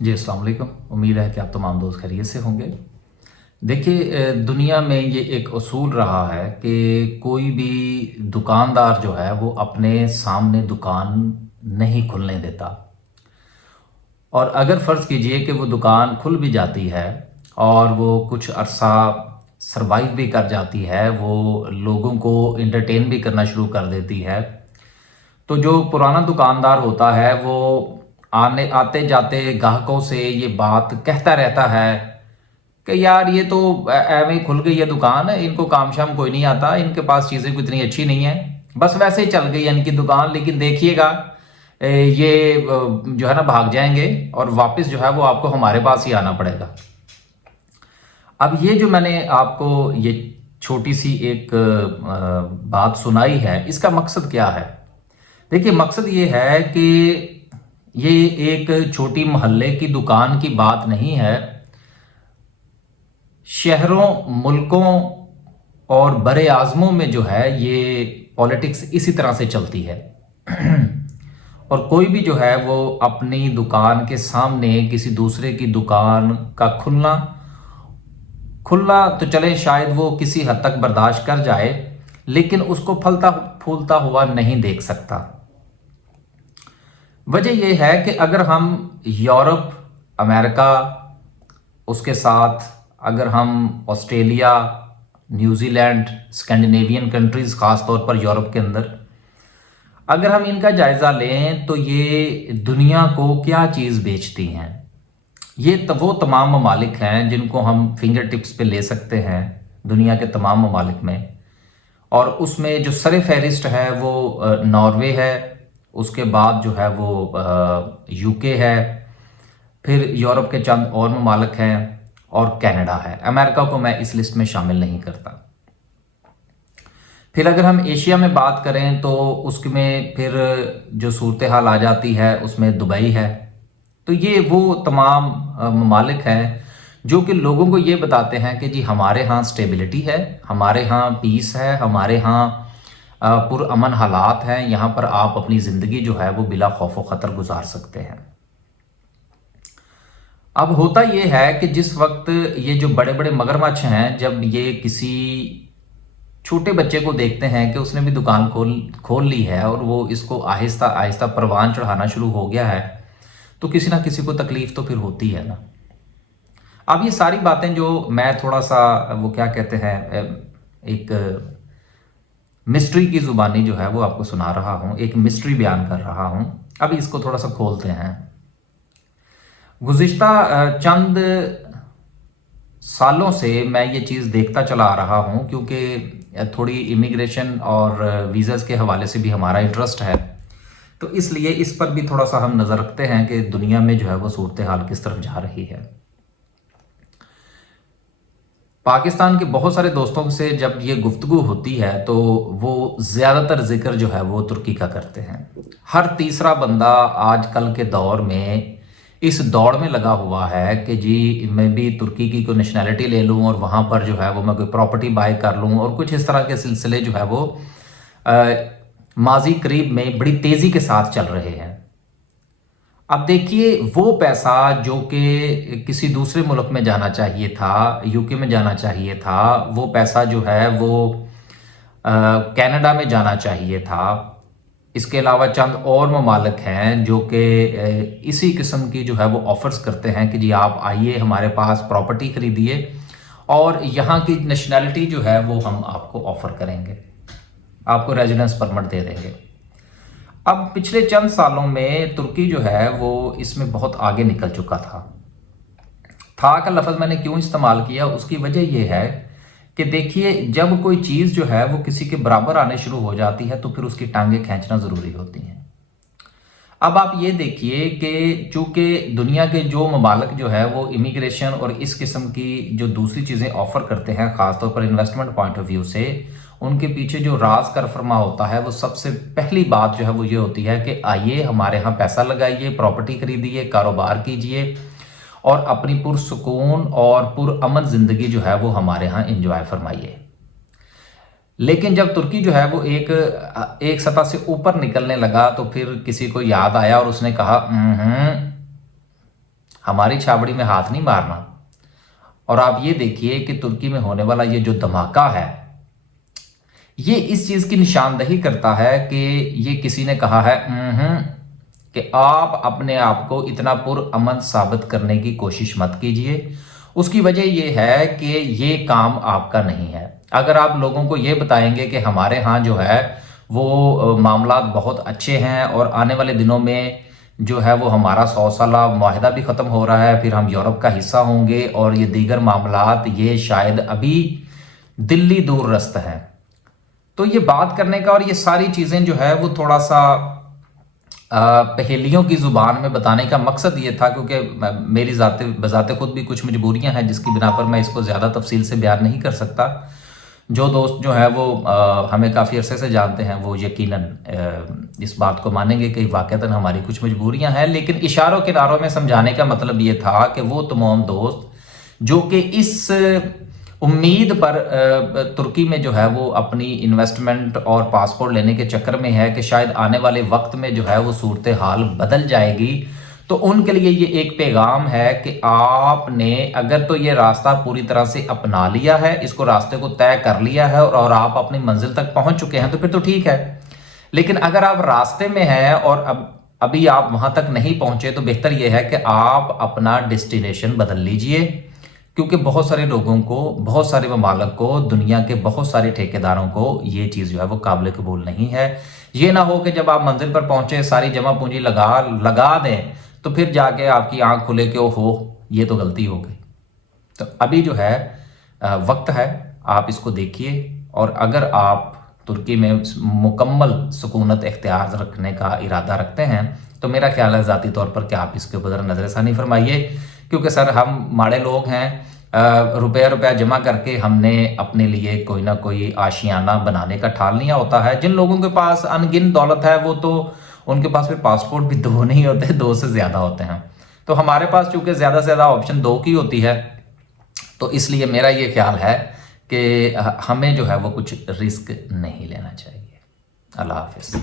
جی السلام علیکم، امید ہے کہ آپ تمام دوست خیریت سے ہوں گے۔ دیکھیے دنیا میں یہ ایک اصول رہا ہے کہ کوئی بھی دکاندار جو ہے وہ اپنے سامنے دکان نہیں کھلنے دیتا، اور اگر فرض کیجئے کہ وہ دکان کھل بھی جاتی ہے اور وہ کچھ عرصہ سروائیو بھی کر جاتی ہے، وہ لوگوں کو انٹرٹین بھی کرنا شروع کر دیتی ہے، تو جو پرانا دکاندار ہوتا ہے وہ آتے جاتے گاہکوں سے یہ بات کہتا رہتا ہے کہ یار یہ تو ایویں ہی کھل گئی ہے دکان، ان کو کام شام کوئی نہیں آتا، ان کے پاس چیزیں کوئی اتنی اچھی نہیں ہیں، بس ویسے ہی چل گئی ہے ان کی دکان، لیکن دیکھیے گا یہ جو ہے نا بھاگ جائیں گے اور واپس جو ہے وہ آپ کو ہمارے پاس ہی آنا پڑے گا۔ اب یہ جو میں نے آپ کو یہ چھوٹی سی ایک بات سنائی ہے، اس کا مقصد کیا ہے؟ دیکھیے مقصد یہ ہے کہ یہ ایک چھوٹی محلے کی دکان کی بات نہیں ہے، شہروں، ملکوں اور برے اعظموں میں جو ہے یہ پالیٹکس اسی طرح سے چلتی ہے۔ اور کوئی بھی جو ہے وہ اپنی دکان کے سامنے کسی دوسرے کی دکان کا کھلنا تو چلے شاید وہ کسی حد تک برداشت کر جائے، لیکن اس کو پھلتا پھولتا ہوا نہیں دیکھ سکتا۔ وجہ یہ ہے کہ اگر ہم یورپ، امریکہ، اس کے ساتھ اگر ہم Australia, New Zealand, Scandinavian countries, خاص طور پر یورپ کے اندر اگر ہم ان کا جائزہ لیں تو یہ دنیا کو کیا چیز بیچتی ہیں، یہ وہ تمام ممالک ہیں جن کو ہم فنگر ٹپس پہ لے سکتے ہیں دنیا کے تمام ممالک میں، اور اس میں جو سر فہرست ہے وہ ناروے ہے، اس کے بعد جو ہے وہ یو کے ہے، پھر یورپ کے چند اور ممالک ہیں اور کینیڈا ہے۔ امریکہ کو میں اس لسٹ میں شامل نہیں کرتا۔ پھر اگر ہم ایشیا میں بات کریں تو اس میں پھر جو صورتحال آ جاتی ہے اس میں دبئی ہے۔ تو یہ وہ تمام ممالک ہیں جو کہ لوگوں کو یہ بتاتے ہیں کہ جی ہمارے ہاں سٹیبلٹی ہے، ہمارے ہاں پیس ہے، ہمارے ہاں پرامن حالات ہیں، یہاں پر آپ اپنی زندگی جو ہے وہ بلا خوف و خطر گزار سکتے ہیں۔ اب ہوتا یہ ہے کہ جس وقت یہ جو بڑے بڑے مگرمچھ ہیں، جب یہ کسی چھوٹے بچے کو دیکھتے ہیں کہ اس نے بھی دکان کھول لی ہے اور وہ اس کو آہستہ آہستہ پروان چڑھانا شروع ہو گیا ہے، تو کسی نہ کسی کو تکلیف تو پھر ہوتی ہے نا۔ اب یہ ساری باتیں جو میں تھوڑا سا وہ کیا کہتے ہیں ایک مسٹری کی زبانی جو ہے وہ آپ کو سنا رہا ہوں، ایک مسٹری بیان کر رہا ہوں، اب اس کو تھوڑا سا کھولتے ہیں۔ گزشتہ چند سالوں سے میں یہ چیز دیکھتا چلا آ رہا ہوں، کیونکہ تھوڑی امیگریشن اور ویزاز کے حوالے سے بھی ہمارا انٹرسٹ ہے، تو اس لیے اس پر بھی تھوڑا سا ہم نظر رکھتے ہیں کہ دنیا میں جو ہے وہ صورتحال کس طرف جا رہی ہے۔ پاکستان کے بہت سارے دوستوں سے جب یہ گفتگو ہوتی ہے تو وہ زیادہ تر ذکر جو ہے وہ ترکی کا کرتے ہیں۔ ہر تیسرا بندہ آج کل کے دور میں اس دوڑ میں لگا ہوا ہے کہ جی میں بھی ترکی کی کوئی نیشنلٹی لے لوں اور وہاں پر جو ہے وہ میں کوئی پراپرٹی بائی کر لوں، اور کچھ اس طرح کے سلسلے جو ہے وہ ماضی قریب میں بڑی تیزی کے ساتھ چل رہے ہیں۔ اب دیکھیے وہ پیسہ جو کہ کسی دوسرے ملک میں جانا چاہیے تھا، یو کے میں جانا چاہیے تھا، وہ پیسہ جو ہے وہ کینیڈا میں جانا چاہیے تھا۔ اس کے علاوہ چند اور ممالک ہیں جو کہ اسی قسم کی جو ہے وہ آفرز کرتے ہیں کہ جی آپ آئیے ہمارے پاس پراپرٹی خریدیے اور یہاں کی نیشنلٹی جو ہے وہ ہم آپ کو آفر کریں گے، آپ کو ریزیڈنس پرمٹ دے دیں گے۔ اب پچھلے چند سالوں میں ترکی جو ہے وہ اس میں بہت آگے نکل چکا تھا کا لفظ میں نے کیوں استعمال کیا، اس کی وجہ یہ ہے کہ دیکھیے جب کوئی چیز جو ہے وہ کسی کے برابر آنے شروع ہو جاتی ہے تو پھر اس کی ٹانگیں کھینچنا ضروری ہوتی ہیں۔ اب آپ یہ دیکھیے کہ چونکہ دنیا کے جو ممالک جو ہے وہ امیگریشن اور اس قسم کی جو دوسری چیزیں آفر کرتے ہیں، خاص طور پر انویسٹمنٹ پوائنٹ آف ویو سے، ان کے پیچھے جو راز کر فرما ہوتا ہے وہ سب سے پہلی بات جو ہے وہ یہ ہوتی ہے کہ آئیے ہمارے ہاں پیسہ لگائیے، پراپرٹی خریدیے، کاروبار کیجئے اور اپنی پرسکون اور پرامن زندگی جو ہے وہ ہمارے ہاں انجوائے فرمائیے۔ لیکن جب ترکی جو ہے وہ ایک سطح سے اوپر نکلنے لگا تو پھر کسی کو یاد آیا اور اس نے کہا ہماری چھابڑی میں ہاتھ نہیں مارنا۔ اور آپ یہ دیکھیے کہ ترکی میں ہونے والا یہ جو دھماکہ ہے، یہ اس چیز کی نشاندہی کرتا ہے کہ یہ کسی نے کہا ہے کہ آپ اپنے آپ کو اتنا پرامن ثابت کرنے کی کوشش مت کیجئے۔ اس کی وجہ یہ ہے کہ یہ کام آپ کا نہیں ہے۔ اگر آپ لوگوں کو یہ بتائیں گے کہ ہمارے ہاں جو ہے وہ معاملات بہت اچھے ہیں اور آنے والے دنوں میں جو ہے وہ ہمارا 100 سالہ معاہدہ بھی ختم ہو رہا ہے، پھر ہم یورپ کا حصہ ہوں گے اور یہ دیگر معاملات یہ شاید ابھی دلی دور رست ہے، تو یہ بات کرنے کا اور یہ ساری چیزیں جو ہے وہ تھوڑا سا پہیلیوں کی زبان میں بتانے کا مقصد یہ تھا، کیونکہ میری بذات خود بھی کچھ مجبوریاں ہیں جس کی بنا پر میں اس کو زیادہ تفصیل سے بیان نہیں کر سکتا۔ جو دوست جو ہیں وہ ہمیں کافی عرصے سے جانتے ہیں وہ یقیناً اس بات کو مانیں گے کہ واقعتاً ہماری کچھ مجبوریاں ہیں، لیکن اشاروں کناروں میں سمجھانے کا مطلب یہ تھا کہ وہ تمام دوست جو کہ اس امید پر ترکی میں جو ہے وہ اپنی انویسٹمنٹ اور پاسپورٹ لینے کے چکر میں ہے کہ شاید آنے والے وقت میں جو ہے وہ صورتحال بدل جائے گی، تو ان کے لیے یہ ایک پیغام ہے کہ آپ نے اگر تو یہ راستہ پوری طرح سے اپنا لیا ہے، اس کو راستے کو طے کر لیا ہے اور آپ اپنی منزل تک پہنچ چکے ہیں تو پھر تو ٹھیک ہے، لیکن اگر آپ راستے میں ہیں اور ابھی آپ وہاں تک نہیں پہنچے تو بہتر یہ ہے کہ آپ اپنا ڈیسٹینیشن بدل لیجئے، کیونکہ بہت سارے لوگوں کو، بہت سارے ممالک کو، دنیا کے بہت سارے ٹھیکیداروں کو یہ چیز جو ہے وہ قابل قبول نہیں ہے۔ یہ نہ ہو کہ جب آپ منزل پر پہنچے ساری جمع پونجی لگا دیں تو پھر جا کے آپ کی آنکھ کھلے کہ اوہو یہ تو غلطی ہو گئی۔ تو ابھی جو ہے وقت ہے، آپ اس کو دیکھیے، اور اگر آپ ترکی میں مکمل سکونت اختیار رکھنے کا ارادہ رکھتے ہیں تو میرا خیال ہے ذاتی طور پر کہ آپ اس کے اوپر نظر ثانی فرمائیے، کیونکہ سر ہم ماڑے لوگ ہیں، روپیہ جمع کر کے ہم نے اپنے لیے کوئی نہ کوئی آشیانہ بنانے کا ٹھان لیا ہوتا ہے۔ جن لوگوں کے پاس ان گن دولت ہے وہ تو ان کے پاس پھر پاسپورٹ بھی 2 نہیں ہوتے، 2 سے زیادہ ہوتے ہیں، تو ہمارے پاس چونکہ زیادہ سے زیادہ آپشن 2 کی ہوتی ہے، تو اس لیے میرا یہ خیال ہے کہ ہمیں جو ہے وہ کچھ رسک نہیں لینا چاہیے۔ اللہ حافظ۔